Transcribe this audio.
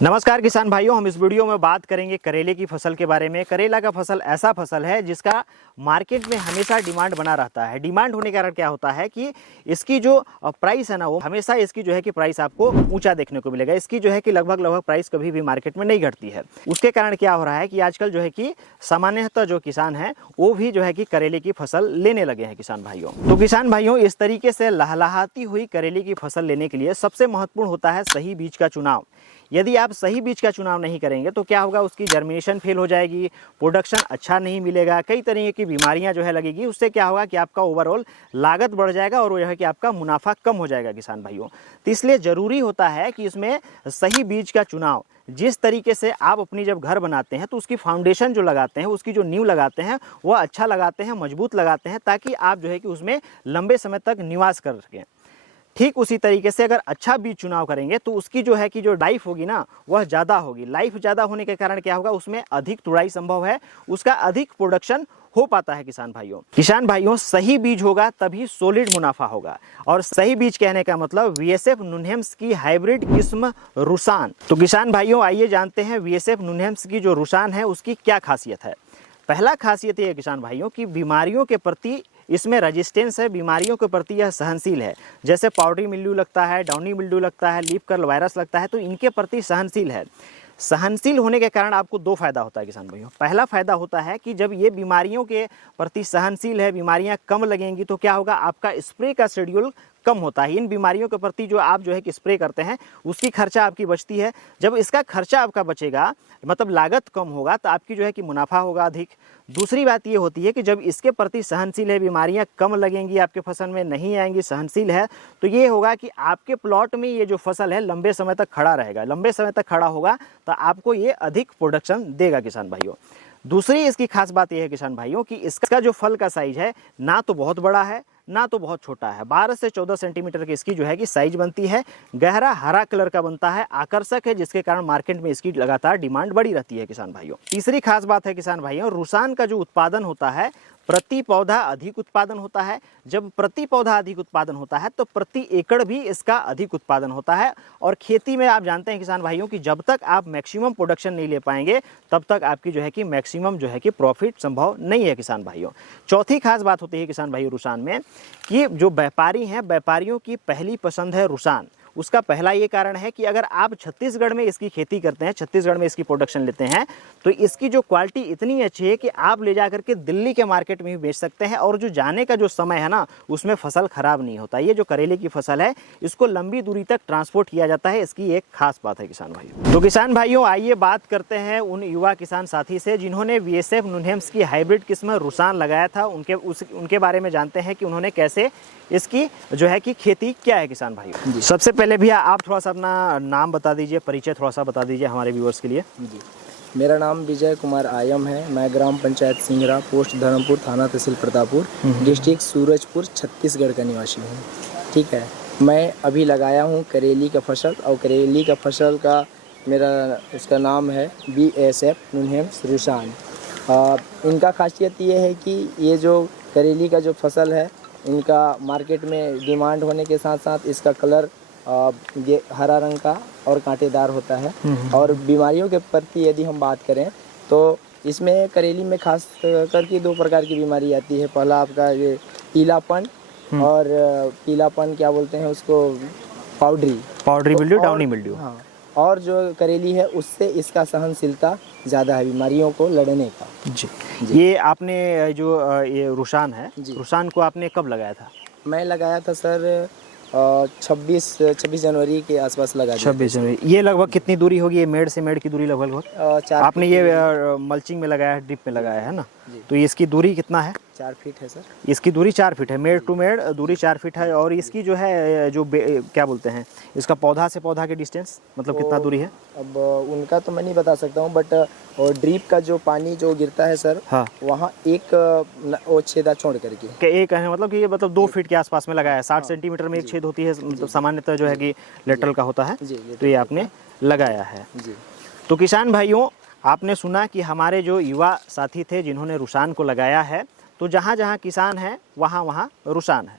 नमस्कार किसान भाइयों, हम इस वीडियो में बात करेंगे करेले की फसल के बारे में। करेला का फसल ऐसा फसल है जिसका मार्केट में हमेशा डिमांड बना रहता है। डिमांड होने के कारण क्या होता है कि इसकी जो प्राइस है ना, वो हमेशा इसकी जो है कि प्राइस आपको ऊंचा देखने को मिलेगा। इसकी जो है कि लगभग प्राइस कभी भी मार्केट में नहीं घटती है। उसके कारण क्या हो रहा है कि आजकल जो है कि सामान्यतः जो किसान है वो भी जो है कि करेले की फसल लेने लगे हैं किसान भाइयों। तो किसान भाइयों, इस तरीके से लहलहाती हुई करेले की फसल लेने के लिए सबसे महत्वपूर्ण होता है सही बीज का चुनाव। यदि आप सही बीज का चुनाव नहीं करेंगे तो क्या होगा, उसकी जर्मिनेशन फेल हो जाएगी, प्रोडक्शन अच्छा नहीं मिलेगा, कई तरह की बीमारियां जो है लगेगी। उससे क्या होगा कि आपका ओवरऑल लागत बढ़ जाएगा और वो है कि आपका मुनाफा कम हो जाएगा किसान भाइयों। तो इसलिए ज़रूरी होता है कि इसमें सही बीज का चुनाव, जिस तरीके से आप अपनी जब घर बनाते हैं तो उसकी फाउंडेशन जो लगाते हैं, उसकी जो नींव लगाते हैं वह अच्छा लगाते हैं, मजबूत लगाते हैं, ताकि आप जो है कि उसमें लंबे समय तक निवास कर सकें। ठीक उसी तरीके से अगर अच्छा बीज चुनाव करेंगे तो उसकी जो है कि जो लाइफ होगी ना, वह ज़्यादा होगी। लाइफ ज़्यादा होने के कारण क्या होगा, उसमें अधिक तुड़ाई संभव है, उसका अधिक प्रोडक्शन हो पाता है किसान भाइयों। सही बीज होगा तभी सॉलिड मुनाफा होगा। और सही बीज कहने का मतलब वीएसएफ नुनहेम्स की हाइब्रिड किस्म रुसान। तो किसान भाइयों, आइए जानते हैं वीएसएफ नुनहेम्स की जो रुसान है उसकी क्या खासियत है। पहला खासियत ये है किसान भाइयों कि बीमारियों के प्रति इसमें रेजिस्टेंस है, बीमारियों के प्रति यह सहनशील है। जैसे पाउडरी मिल्ड्यू लगता है, डाउनी मिल्ड्यू लगता है, लीफ कर्ल वायरस लगता है, तो इनके प्रति सहनशील है। सहनशील होने के कारण आपको दो फायदा होता है किसान भाइयों। पहला फायदा होता है कि जब ये बीमारियों के प्रति सहनशील है, बीमारियां कम लगेंगी, तो क्या होगा, आपका स्प्रे का शेड्यूल कम होता है। इन बीमारियों के प्रति जो आप जो है कि स्प्रे करते हैं उसकी खर्चा आपकी बचती है। जब इसका खर्चा आपका बचेगा, मतलब लागत कम होगा, तो आपकी जो है कि मुनाफा होगा अधिक। दूसरी बात ये होती है कि जब इसके प्रति सहनशील है, बीमारियां कम लगेंगी, आपके फसल में नहीं आएंगी, सहनशील है, तो ये होगा कि आपके प्लॉट में ये जो फसल है लंबे समय तक खड़ा रहेगा। लंबे समय तक खड़ा होगा तो आपको ये अधिक प्रोडक्शन देगा किसान भाइयों। दूसरी इसकी खास बात यह है किसान भाइयों कि इसका जो फल का साइज है ना तो बहुत बड़ा है ना तो बहुत छोटा है। 12 से 14 सेंटीमीटर की इसकी जो है कि साइज बनती है। गहरा हरा कलर का बनता है, आकर्षक है, जिसके कारण मार्केट में इसकी लगातार डिमांड बढ़ी रहती है किसान भाइयों। तीसरी खास बात है किसान भाइयों, रुसान का जो उत्पादन होता है, प्रति पौधा अधिक उत्पादन होता है। जब प्रति पौधा अधिक उत्पादन होता है तो प्रति एकड़ भी इसका अधिक उत्पादन होता है। और खेती में आप जानते हैं किसान भाइयों कि जब तक आप मैक्सिमम प्रोडक्शन नहीं ले पाएंगे तब तक आपकी जो है कि मैक्सिमम जो है कि प्रॉफिट संभव नहीं है किसान भाइयों। चौथी खास बात होती है किसान भाइयों रुसान में कि जो व्यापारी हैं, व्यापारियों की पहली पसंद है रुसान। उसका पहला ये कारण है कि अगर आप छत्तीसगढ़ में इसकी खेती करते हैं, छत्तीसगढ़ में इसकी प्रोडक्शन लेते हैं, तो इसकी जो क्वालिटी इतनी अच्छी है कि आप ले जा करके दिल्ली के मार्केट में भी बेच सकते हैं। और जो जाने का जो समय है ना, उसमें फसल खराब नहीं होता। ये जो करेले की फसल है इसको लंबी दूरी तक ट्रांसपोर्ट किया जाता है, इसकी एक खास बात है किसान भाइयों। तो किसान भाइयों, आइए बात करते हैं उन युवा किसान साथी से जिन्होंने वीएसएफ नुनहेम्स की हाइब्रिड किस्म रुसान लगाया था। उनके बारे में जानते हैं कि उन्होंने कैसे इसकी जो है कि खेती क्या है किसान भाइयों। सबसे पहले भैया आप थोड़ा सा अपना नाम बता दीजिए, परिचय थोड़ा सा बता दीजिए हमारे व्यूअर्स के लिए। जी, मेरा नाम विजय कुमार आयम है। मैं ग्राम पंचायत सिंगरा, पोस्ट धर्मपुर, थाना तहसील प्रतापपुर, डिस्ट्रिक्ट सूरजपुर, छत्तीसगढ़ का निवासी हूँ। ठीक है, मैं अभी लगाया हूँ करेली का फसल। और करेली का फसल का इसका नाम है वीएसएफ नुनहेम्स रुसान। इनका खासियत ये है कि ये जो करेली का जो फसल है, इनका मार्केट में डिमांड होने के साथ साथ इसका कलर ये हरा रंग का और कांटेदार होता है। और बीमारियों के प्रति यदि हम बात करें तो इसमें करेली में खास करके दो प्रकार की बीमारी आती है। पहला आपका ये पीलापन, और पीलापन क्या बोलते हैं उसको, पाउडरी मिल्ड्यू, डाउनी मिल्ड्यू। हाँ, और जो करेली है उससे इसका सहनशीलता ज़्यादा है बीमारियों को लड़ने का। जी, ये आपने जो ये रुसान है, रुसान को आपने कब लगाया था? मैं लगाया था सर 26 जनवरी के आसपास लगा दिया। 26 जनवरी। ये लगभग कितनी दूरी होगी, ये मेड़ से मेड़ की दूरी लगभग? आपने ये मल्चिंग में लगाया है, ड्रिप में लगाया है ना, तो इसकी दूरी कितना है? 4 फीट है सर। इसकी दूरी 4 फीट है, मेड़ टू मेड़ दूरी 4 फीट है। और इसकी जो है जो क्या बोलते हैं, इसका पौधा से पौधा के डिस्टेंस मतलब कितना दूरी है? अब उनका तो मैं नहीं बता सकता हूँ, बट और ड्रिप का जो पानी जो गिरता है सर, हाँ, वहाँ एक वो छेदा छोड़ करके एक है, मतलब कि ये मतलब 2 फीट के आसपास में लगाया है। 60 सेंटीमीटर में एक छेद होती है, मतलब सामान्यतः जो है कि लेटरल का होता है, तो ये आपने लगाया है। तो किसान भाइयों, आपने सुना कि हमारे जो युवा साथी थे जिन्होंने रुसान को लगाया है, तो जहाँ जहाँ किसान है वहाँ वहाँ रुसान है।